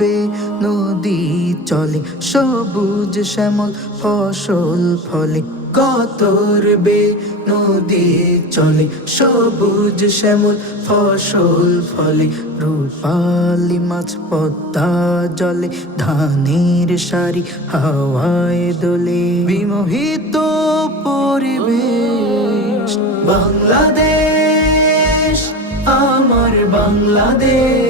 হবে নদী চলে, সবুজ শ্যামল ফসল ফলে। কত বে নদী চলে, সবুজ শ্যামল ফসল ফলে। রূপালি মাছ পদ্মা জলে, ধানের সারি হাওয়ায় দোলে। বিমোহিত পরিবেশ, বাংলাদেশ, আমার বাংলাদেশ।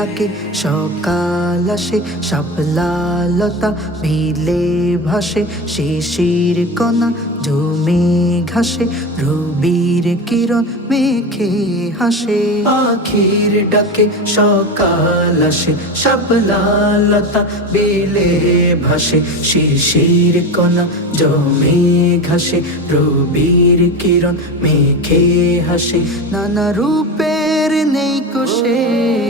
ডাকে, সকাল আসে শাপলা লতা বিলে ভাসে, শিশির কণা জমে ঘাসে, রবির কিরণ মেখে হাসে। পাখির ডাকে সকাল আসে শাপলা লতা বিলে ভাসে, শিশির কণা জমে ঘাসে, রবির কিরণ মেখে হাসে। নানা রূপের নেই কোশেষ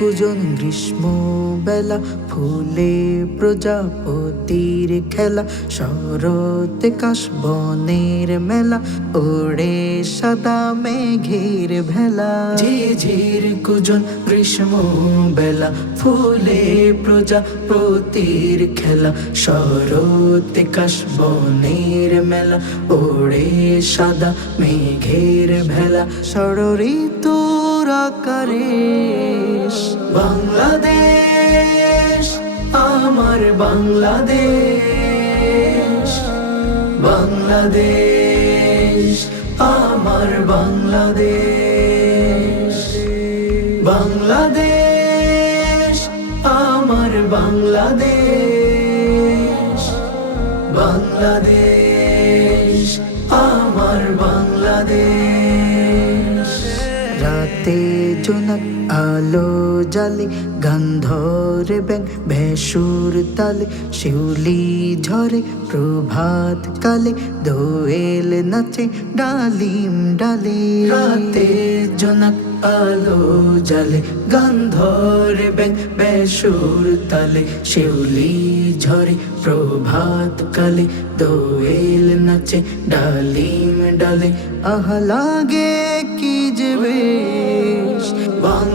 কুজন গ্রীষ্ম বেলা ফুলে প্রজাপতির খেলা শরৎ কাশ বনের মেলা ওড়ে সাদা মেঘের ভেলা। ঝিঝির কুজন গ্রীষ্ম বেলা ফুলে প্রজাপতির খেলা শরৎ কাশ বনের মেলা ওড়ে সাদা মেঘের ভেলা। ষড়ঋতুর আকারে বাংলাদেশ আমার বাংলাদেশ। বাংলাদেশ আমার বাংলাদেশ। বাংলাদেশ আমার বাংলাদেশ। বাংলাদেশ আমার বাংলাদেশ। জোনাক আলো জালে গন্ধরে ব্যাং ভেসুর তালে শিউলি ঝরে প্রভাত কালে দোয়েল নাচে ডালিম ডালে। রাতে জোনাক আলো জালে গন্ধরে ব্যাং বেসুর তালে শিউলি ঝরে প্রভাত কালে দোয়েল নাচে ডালিম ডালে। আহা লাগে